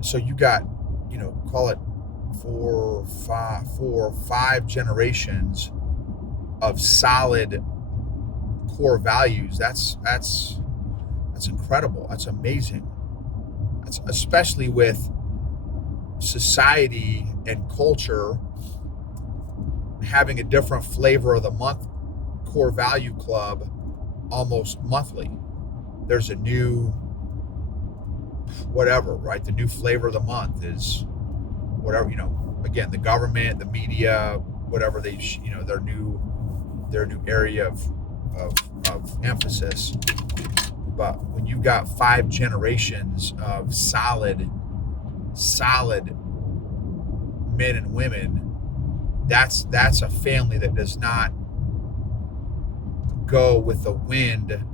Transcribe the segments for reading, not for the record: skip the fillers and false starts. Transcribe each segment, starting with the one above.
So you got, call it four, 5 generations of solid core values. That's incredible. That's amazing. That's especially with society and culture having a different flavor of the month core value club almost monthly. There's a new whatever, right? The new flavor of the month is whatever, again, the government, the media, whatever their new area of, of emphasis. But when you've got 5 generations of solid men and women, that's a family that does not go with the wind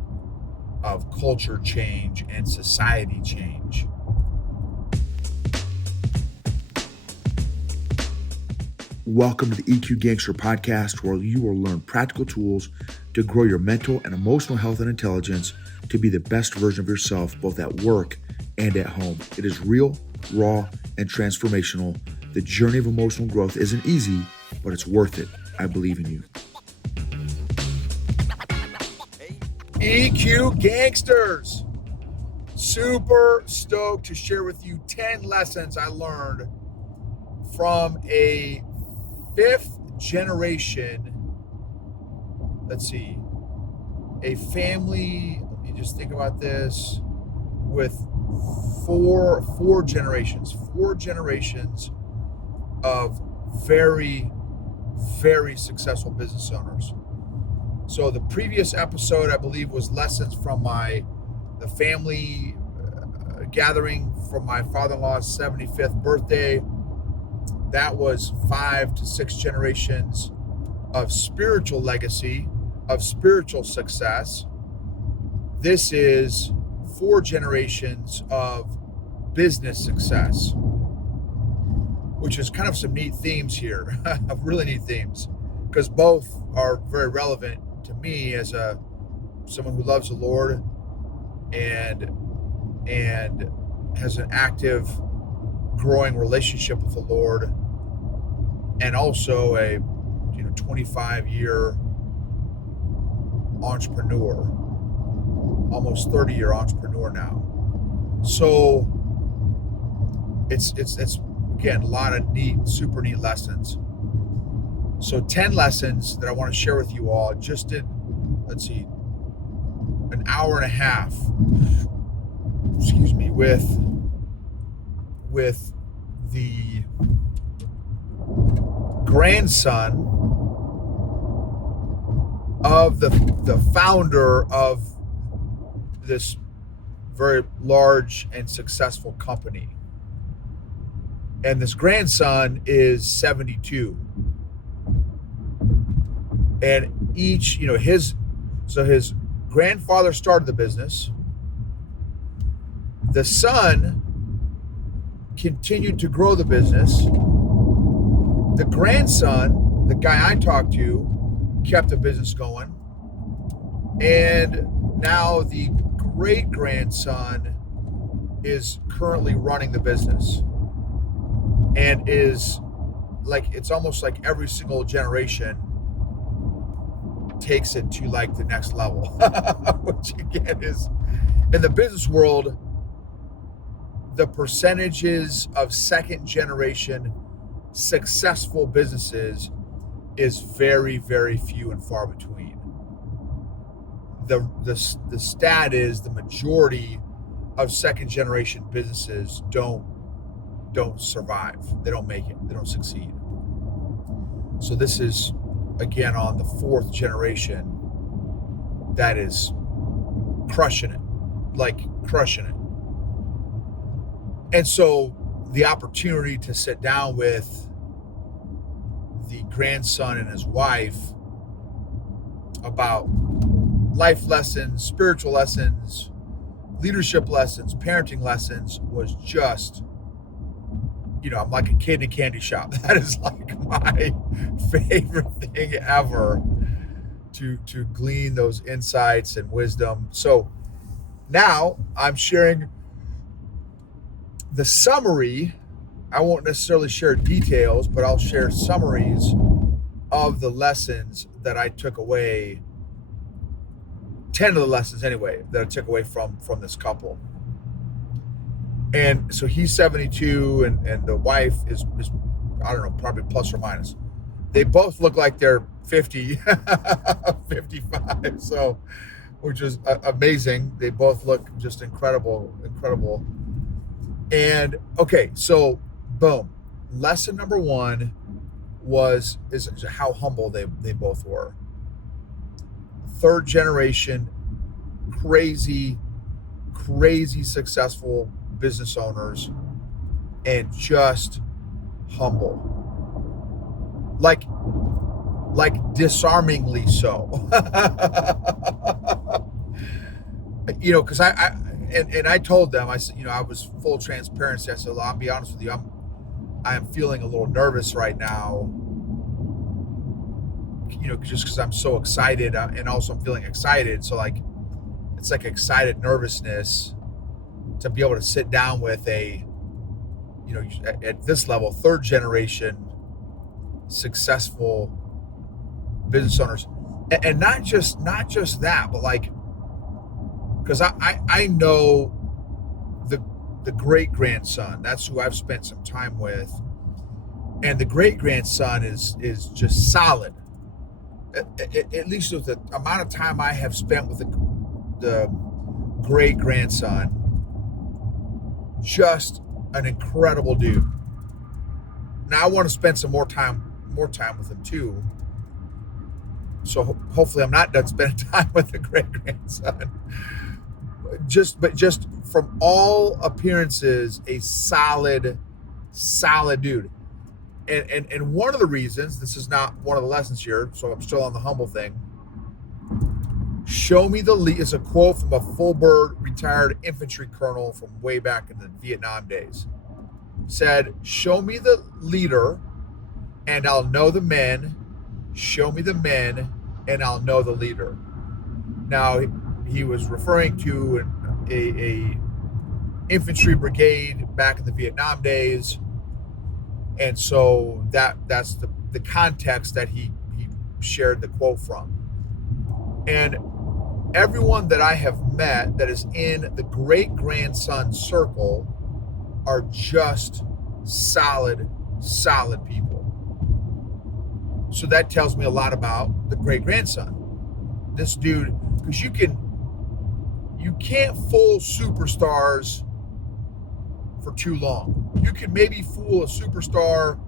of culture change and society change. Welcome to the EQ Gangster podcast, where you will learn practical tools to grow your mental and emotional health and intelligence to be the best version of yourself, both at work and at home. It is real, raw, and transformational. The journey of emotional growth isn't easy, but it's worth it. I believe in you. EQ Gangsters! Super stoked to share with you 10 lessons I learned from a 5th generation, a family, let me just think about this, with four generations of very, very successful business owners. So the previous episode, I believe, was lessons from the family gathering from my father-in-law's 75th birthday. That was 5 to 6 generations of spiritual legacy, of spiritual success. This is 4 generations of business success, which is kind of some neat themes here, really neat themes, because both are very relevant to me as someone who loves the Lord and has an active, growing relationship with the Lord, and also a 25-year entrepreneur, almost 30-year entrepreneur now. So it's again a lot of super neat lessons. So 10 lessons that I want to share with you all. Just did, an hour and a half, with the grandson of the founder of this very large and successful company. And this grandson is 72. And his grandfather started the business. The son continued to grow the business. The grandson, the guy I talked to, kept the business going. And now the great grandson is currently running the business, and is it's almost like every single generation takes it to the next level, which again is, in the business world, the percentages of second generation successful businesses is very, very few and far between. The stat is the majority of second generation businesses don't survive. They don't make it. They don't succeed. So this is, again, on the 4th generation that is crushing it. And so the opportunity to sit down with the grandson and his wife about life lessons, spiritual lessons, leadership lessons, parenting lessons was just, I'm like a kid in a candy shop. That is like my favorite thing ever, to glean those insights and wisdom. So now I'm sharing The summary, I won't necessarily share details, but I'll share summaries of the lessons that I took away, 10 of the lessons anyway, that I took away from this couple. And so he's 72 and the wife is I don't know, probably plus or minus. They both look like they're 50, 55. So, which is amazing. They both look just incredible. And okay, so boom. Lesson number one is how humble they both were. Third generation, crazy successful business owners, and just humble. Like disarmingly so. Because I told them, I said, I was full transparency. I said, well, I'll be honest with you, I am feeling a little nervous right now, just because I'm so excited, and also I'm feeling excited. So it's like excited nervousness to be able to sit down with at this level, third generation successful business owners, and not just that, but because I know the great grandson. That's who I've spent some time with, and the great grandson is just solid. At least with the amount of time I have spent with the great grandson, just an incredible dude. Now I want to spend some more time with him too. So hopefully I'm not done spending time with the great grandson. But just from all appearances, a solid dude. And one of the reasons, this is not one of the lessons here, so I'm still on the humble thing. Show me the lead is a quote from a full-bird retired infantry colonel from way back in the Vietnam days. Said, show me the leader and I'll know the men. Show me the men and I'll know the leader. Now, he was referring to a infantry brigade back in the Vietnam days. And so that's the context that he shared the quote from. And everyone that I have met that is in the great grandson circle are just solid people. So that tells me a lot about the great grandson. This dude, because you can't fool superstars for too long. You can maybe fool a superstar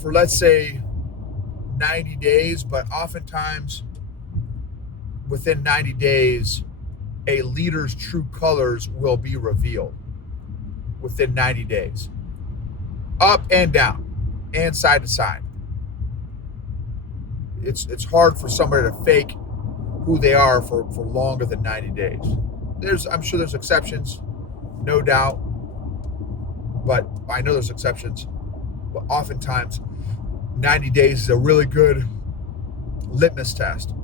for, let's say, 90 days, but oftentimes within 90 days, a leader's true colors will be revealed within 90 days. Up and down and side to side. It's hard for somebody to fake who they are for longer than 90 days. I'm sure there's exceptions, no doubt, but I know there's exceptions. But oftentimes, 90 days is a really good litmus test.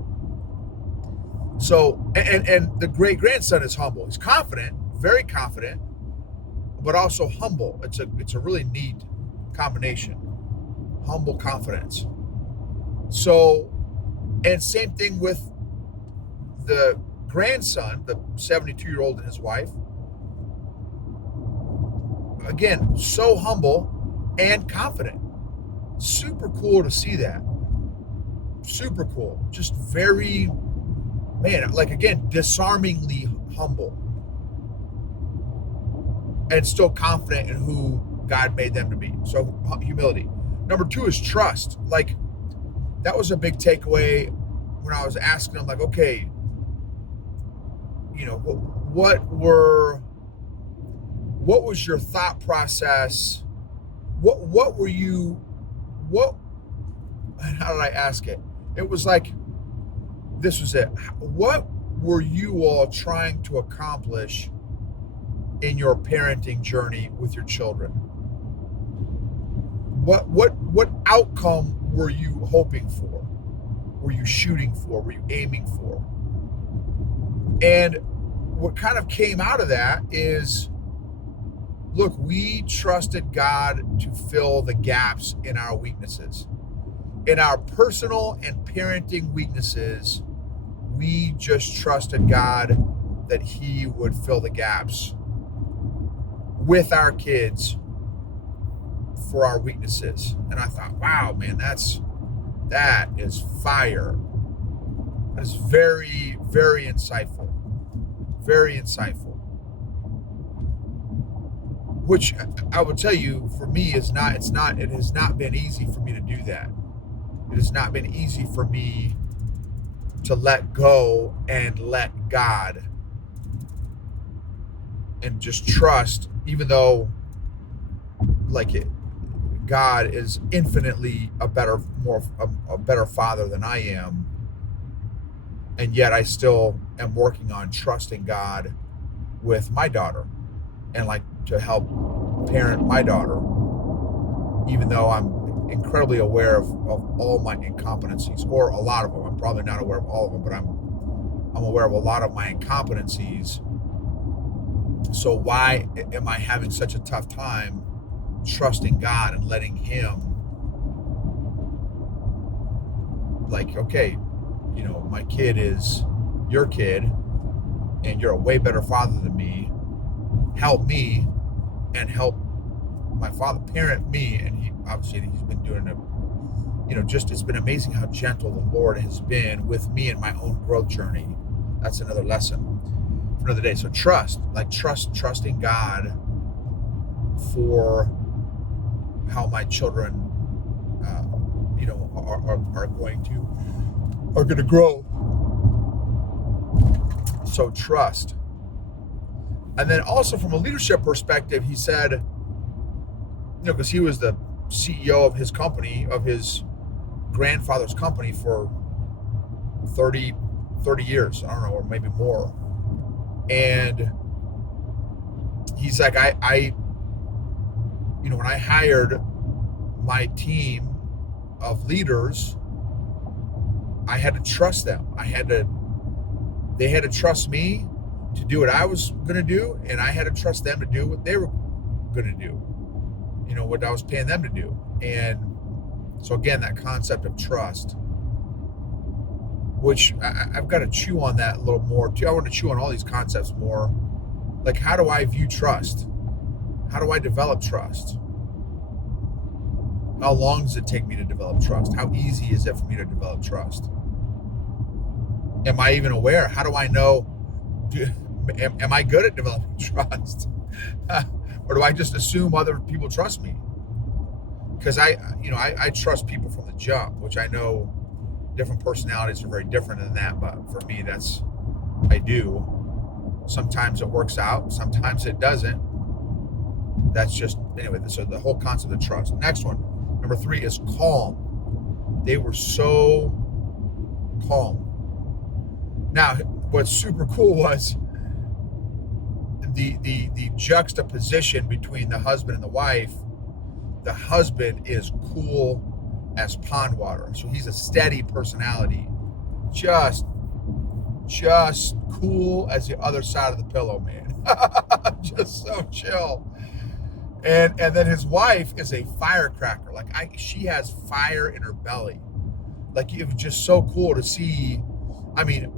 So, and the great grandson is humble. He's confident, very confident, but also humble. It's a really neat combination. Humble confidence. So, and same thing with the grandson, the 72-year-old and his wife. Again, so humble and confident. Super cool to see that. Super cool. Just very, again, disarmingly humble. And still confident in who God made them to be. So humility. Number 2 is trust. That was a big takeaway when I was asking them, okay, what was your thought process? How did I ask it? It was this was it. What were you all trying to accomplish in your parenting journey with your children? What outcome were you hoping for? Were you shooting for? Were you aiming for? And what kind of came out of that is look, we trusted God to fill the gaps in our weaknesses. In our personal and parenting weaknesses, we just trusted God that he would fill the gaps with our kids for our weaknesses. And I thought, wow, man, that is fire. That is very, very insightful. Very insightful. Which I would tell you, for me, it has not been easy for me to do that. It has not been easy for me to let go and let God and just trust, even though God is infinitely a better father than I am. And yet I still am working on trusting God with my daughter and to help parent my daughter, even though I'm incredibly aware of all my incompetencies, or a lot of them. I'm probably not aware of all of them, but I'm aware of a lot of my incompetencies. So why am I having such a tough time trusting God and letting him, okay, my kid is your kid and you're a way better father than me. Help me and help my father parent me. And he's been doing it's been amazing how gentle the Lord has been with me in my own growth journey. That's another lesson for another day. So trusting God for how my children, are going to grow. So trust. And then also from a leadership perspective, he said, because he was the CEO of his company, of his grandfather's company for 30 years, I don't know, or maybe more. And he's like, when I hired my team of leaders, I had to trust them. They had to trust me to do what I was going to do, and I had to trust them to do what they were going to do, what I was paying them to do. And so again, that concept of trust, which I've got to chew on that a little more too. I want to chew on all these concepts more. Like, how do I view trust? How do I develop trust? How long does it take me to develop trust? How easy is it for me to develop trust? Am I even aware? How do I know? Am I good at developing trust? Or do I just assume other people trust me? Because I trust people from the jump, which I know different personalities are very different than that. But for me, I do. Sometimes it works out. Sometimes it doesn't. That's just, anyway, so the whole concept of trust. Next one, number 3, is calm. They were so calm. Now, what's super cool was the juxtaposition between the husband and the wife. The husband is cool as pond water. So he's a steady personality. Just cool as the other side of the pillow, man. Just so chill. And then his wife is a firecracker. She has fire in her belly. It was just so cool to see. I mean,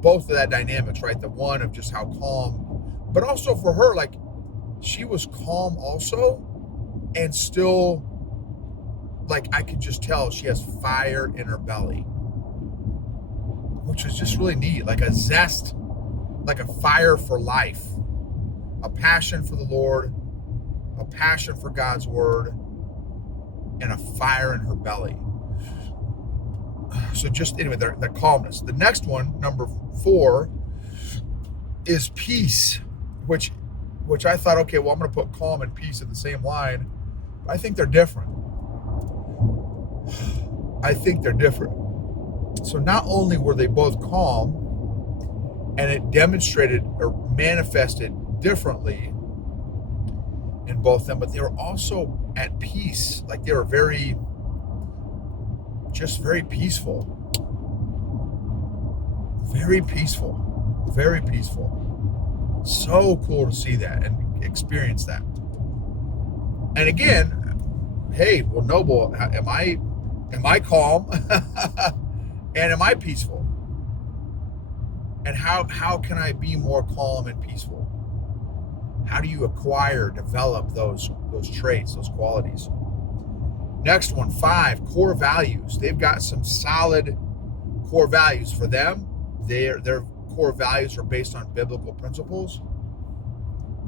both of that dynamics, right? The one of just how calm, but also for her, she was calm also, and still, I could just tell she has fire in her belly, which is just really neat. A zest, a fire for life, a passion for the Lord, a passion for God's word, and a fire in her belly. So just, anyway, the calmness. The next one, number 4, is peace, which I thought, okay, well, I'm going to put calm and peace in the same line. But I think they're different. So not only were they both calm, and it demonstrated or manifested differently in both of them, but they were also at peace. They were very peaceful. Very peaceful. Very peaceful. So cool to see that and experience that. And again, hey, well, Noble, am I calm? And am I peaceful? And how can I be more calm and peaceful? How do you acquire, develop those traits, those qualities? Next one, 5, core values. They've got some solid core values. For them, their core values are based on biblical principles.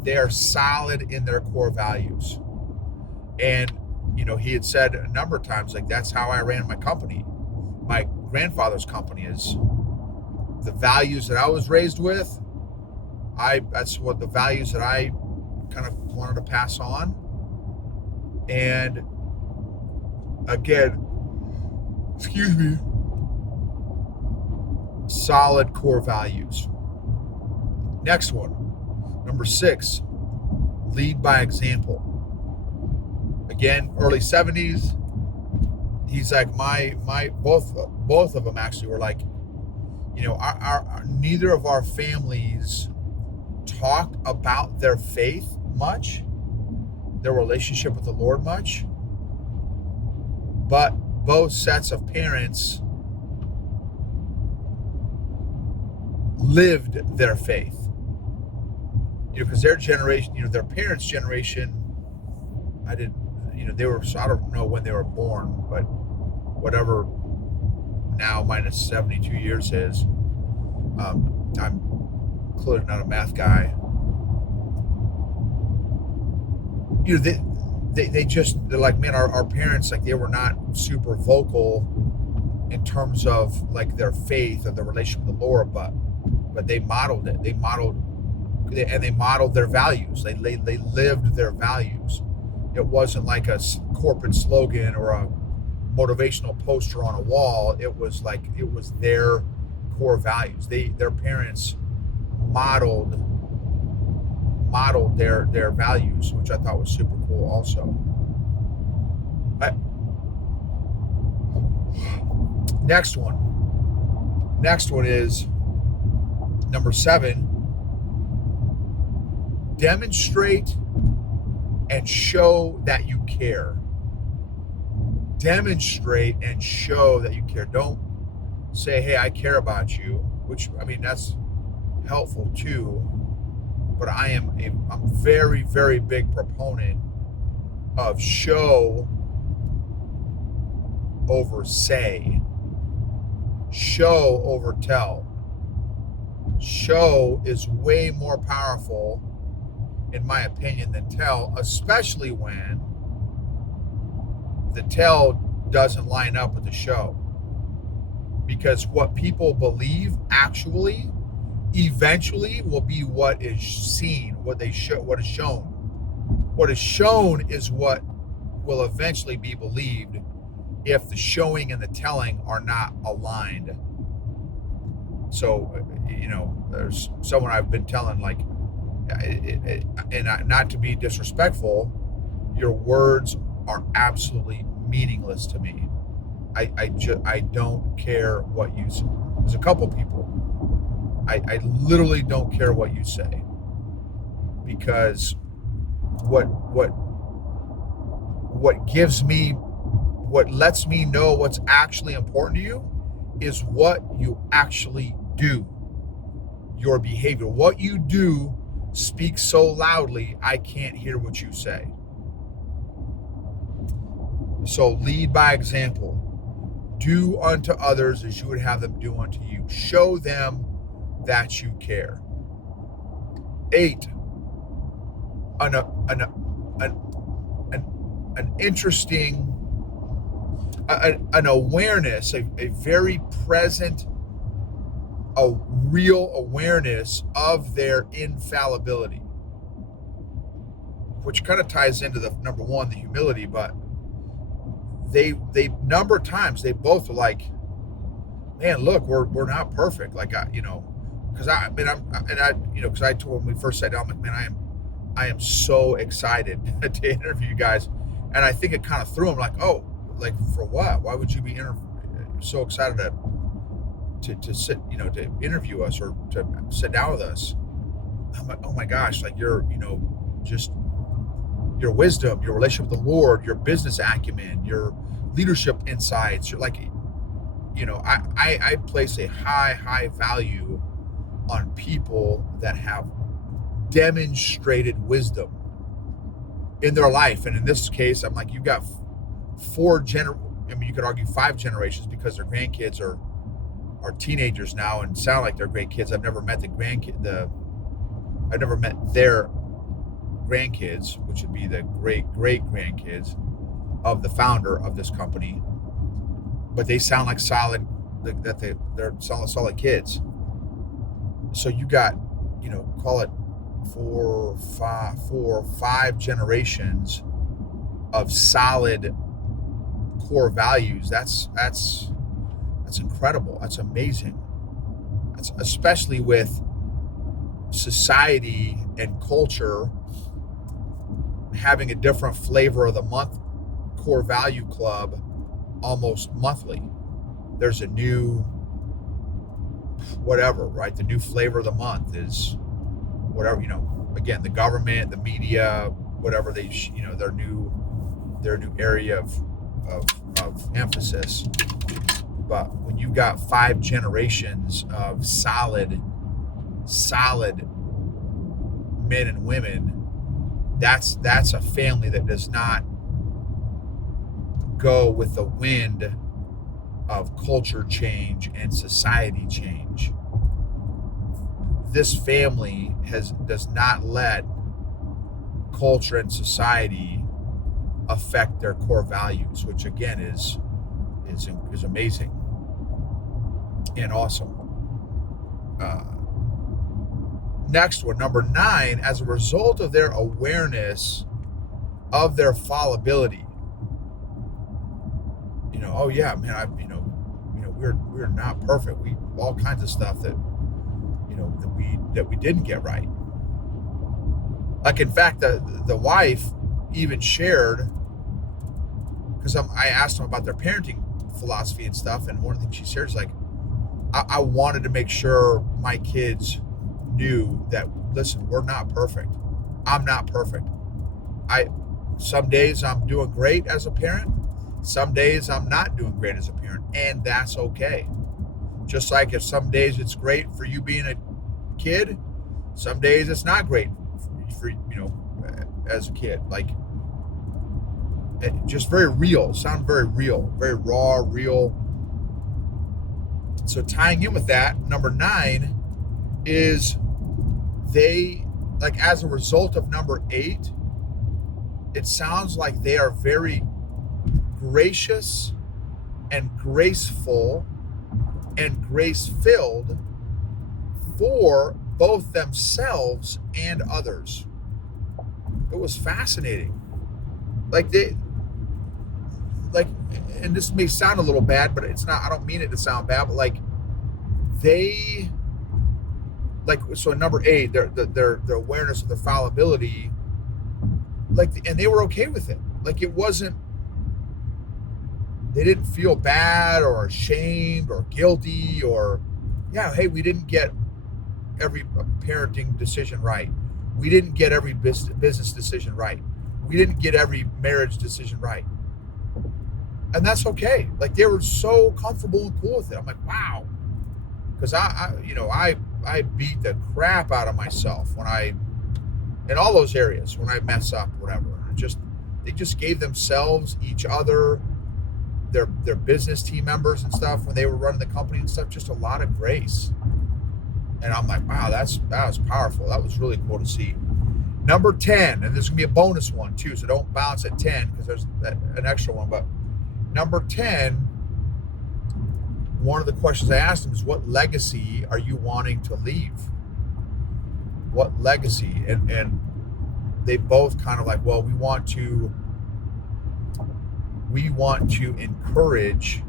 They are solid in their core values. And, he had said a number of times, like, that's how I ran my company. My grandfather's company is the values that I was raised with. That's what the values that I kind of wanted to pass on. And again, excuse me, solid core values. Next one, number 6, lead by example. Again, early 70s. He's like, my both of them actually were like, our neither of our families talk about their faith much, their relationship with the Lord much, but both sets of parents lived their faith. Because their generation, their parents' generation, they were, I don't know when they were born, but whatever now minus 72 years is, I'm clearly not a math guy. They're like, man, our parents, like, they were not super vocal in terms of like their faith or their relationship with the Lord, but they modeled it. They modeled their values. They lived their values. It wasn't like a corporate slogan or a motivational poster on a wall. It was their core values. Their parents modeled their values, which I thought was super cool also. Next one is number 7. Demonstrate and show that you care. Demonstrate and show that you care. Don't say, hey, I care about you, which, that's helpful too. But I'm very, very big proponent of show over say. Show over tell. Show is way more powerful, in my opinion, than tell, especially when the tell doesn't line up with the show. Because what people believe actually eventually will be what is seen, what is shown. What is shown is what will eventually be believed if the showing and the telling are not aligned. So, there's someone I've been telling, like, and not to be disrespectful, your words are absolutely meaningless to me. I don't care what you say. There's a couple people. I literally don't care what you say, because what lets me know what's actually important to you is what you actually do. Your behavior, what you do, speaks so loudly I can't hear what you say. So lead by example. Do unto others as you would have them do unto you. Show them that you care. 8, an interesting, an awareness, a very present, a real awareness of their infallibility, which kind of ties into the number 1, the humility. But they number of times they both are like, man, look, we're not perfect. Like, because because I told when we first sat down, I'm like, man, I am so excited to interview you guys. And I think it kind of threw them, like, oh, like, for what? Why would you be so excited to sit, to interview us or to sit down with us? I'm like, oh my gosh, like, you're, just your wisdom, your relationship with the Lord, your business acumen, your leadership insights. You're like, I place a high value on people that have demonstrated wisdom in their life. And in this case, I'm like, you've got you could argue 5 generations, because their grandkids are teenagers now and sound like they're great kids. I've never met I've never met their grandkids, which would be the great grandkids of the founder of this company. But they sound like they're solid kids. So you got, call it 4 or 5 generations of solid core values. That's incredible. That's amazing. That's especially with society and culture having a different flavor of the month core value club almost monthly. There's a new whatever, right? The new flavor of the month is whatever, again, the government, the media, whatever their new area of emphasis. But when you've got 5 generations of solid men and women, that's a family that does not go with the wind of culture change and society change. This family does not let culture and society affect their core values, which again is amazing and awesome. Next one, number 9, as a result of their awareness of their fallibility. Oh yeah, man, we're not perfect. We all kinds of stuff that we didn't get right. Like, in fact, the wife even shared, because I asked them about their parenting philosophy and stuff, and one of the things she shared is like, I wanted to make sure my kids knew that, listen, we're not perfect. I'm not perfect. Some days I'm doing great as a parent. Some days I'm not doing great as a parent, and that's okay. Just like if some days it's great for you being a kid, some days it's not great for as a kid. Like, just very real, sound very real, very raw, real. So tying in with that, number 9 is they, like, as a result of number 8, it sounds like they are very gracious and graceful and grace-filled for both themselves and others. It was fascinating. And this may sound a little bad, but it's not, I don't mean it to sound bad, but so number 8, their awareness of their fallibility, and they were okay with it. Like, it wasn't, they didn't feel bad or ashamed or guilty or, hey, we didn't get every parenting decision right. We didn't get every business decision right. We didn't get every marriage decision right. And that's okay. Like, they were so comfortable and cool with it. I'm like, wow. Because I beat the crap out of myself in all those areas, when I mess up, whatever. They just gave themselves, each other, their business team members and stuff, when they were running the company and stuff, just a lot of grace. And I'm like, wow, that was powerful. That was really cool to see. Number 10, and this is gonna be a bonus one too, so don't bounce at 10 because there's an extra one. But number 10, one of the questions I asked them is, what legacy are you wanting to leave? What legacy? And they both kind of like, well, we want to encourage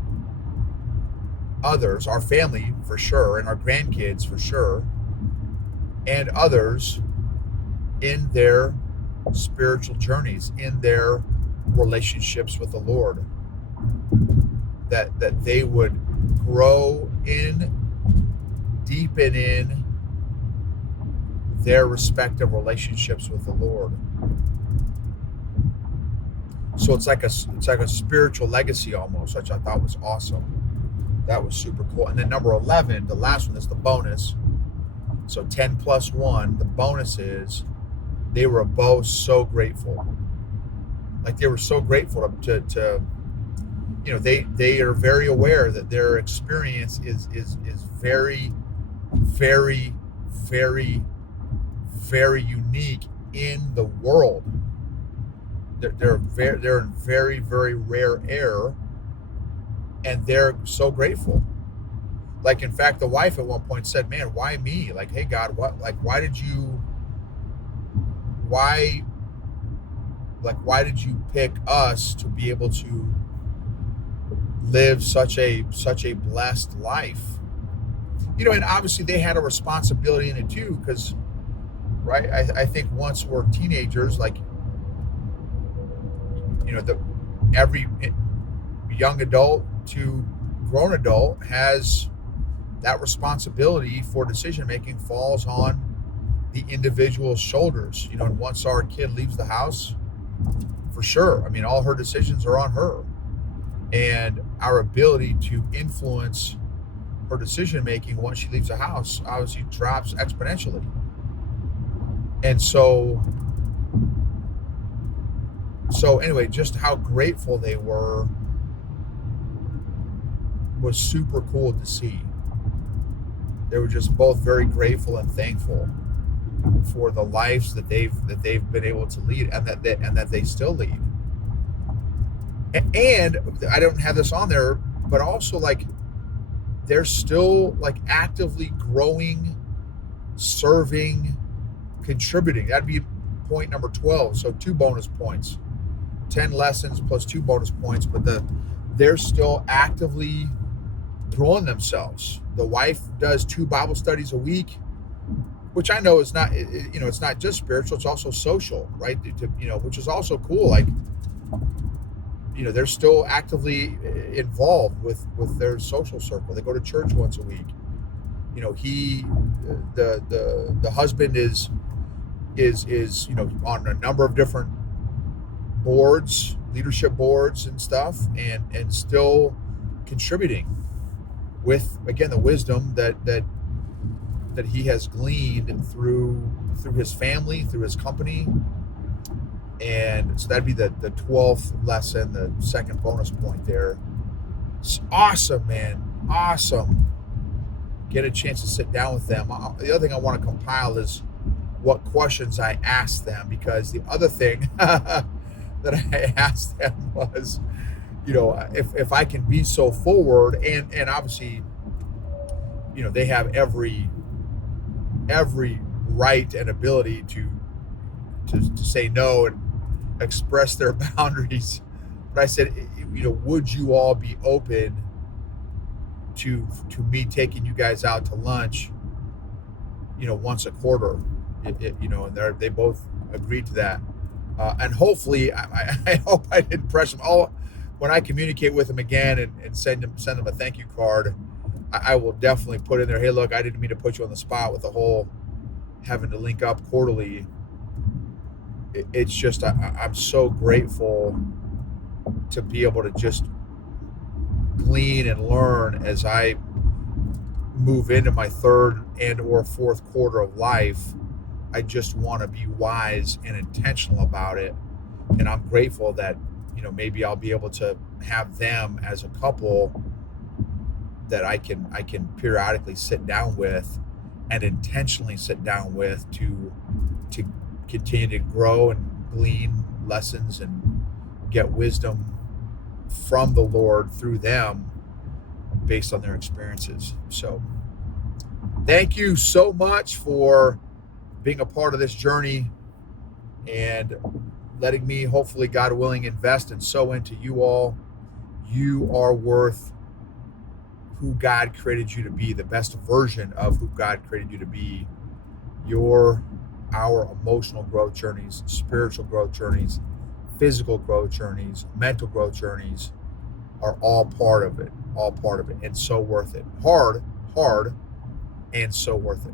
others, our family for sure, and our grandkids for sure, and others in their spiritual journeys, in their relationships with the Lord, that they would grow in, deepen in their respective relationships with the Lord. So it's like a spiritual legacy almost, which I thought was awesome. That was super cool. And then number 11, the last one is the bonus. So 10 plus 1, the bonus is they were both so grateful. Like they were so grateful to they are very aware that their experience is very, very, very, very unique in the world. They're in very, very rare air, and they're so grateful. Like, in fact, the wife at one point said, "Man, why me? Like, hey God, why did you pick us to be able to live such a blessed life?" And obviously they had a responsibility in it too, because right, I think once we're teenagers, like, every young adult to grown adult has that responsibility for decision making falls on the individual's shoulders. And once our kid leaves the house, for sure, I mean, all her decisions are on her, and our ability to influence her decision making once she leaves the house obviously drops exponentially. And so anyway, just how grateful they were was super cool to see. They were just both very grateful and thankful for the lives that they've been able to lead, and that they still lead. And I don't have this on there, but also, like, they're still, like, actively growing, serving, contributing. That'd be point number 12. So 2 bonus points, 10 lessons plus 2 bonus points, but they're still actively growing themselves. The wife does 2 Bible studies a week, which I know is not, it's not just spiritual, it's also social, right? Which is also cool. Like, they're still actively involved with their social circle. They go to church once a week. The husband is on a number of different boards, leadership boards and stuff, and still contributing with, again, the wisdom that he has gleaned through his family, through his company. And so that'd be the 12th lesson, the second bonus point there. It's awesome, man. Awesome. Get a chance to sit down with them. The other thing I want to compile is what questions I asked them, because the other thing that I asked them was, if I can be so forward, and obviously, they have every right and ability to say no and express their boundaries. But I said, would you all be open to me taking you guys out to lunch, once a quarter? And they both agreed to that. And hopefully, I hope I didn't press them. When I communicate with them again and send them a thank you card, I will definitely put in there, hey, look, I didn't mean to put you on the spot with the whole having to link up quarterly. It's just, I'm so grateful to be able to just glean and learn as I move into my 3rd and or 4th quarter of life. I just want to be wise and intentional about it. And I'm grateful that, maybe I'll be able to have them as a couple that I can periodically sit down with and intentionally sit down with to continue to grow and glean lessons and get wisdom from the Lord through them based on their experiences. So thank you so much for being a part of this journey and letting me, hopefully, God willing, invest and sow into you all. You are worth who God created you to be, the best version of who God created you to be. Our emotional growth journeys, spiritual growth journeys, physical growth journeys, mental growth journeys are all part of it, and so worth it. Hard, and so worth it.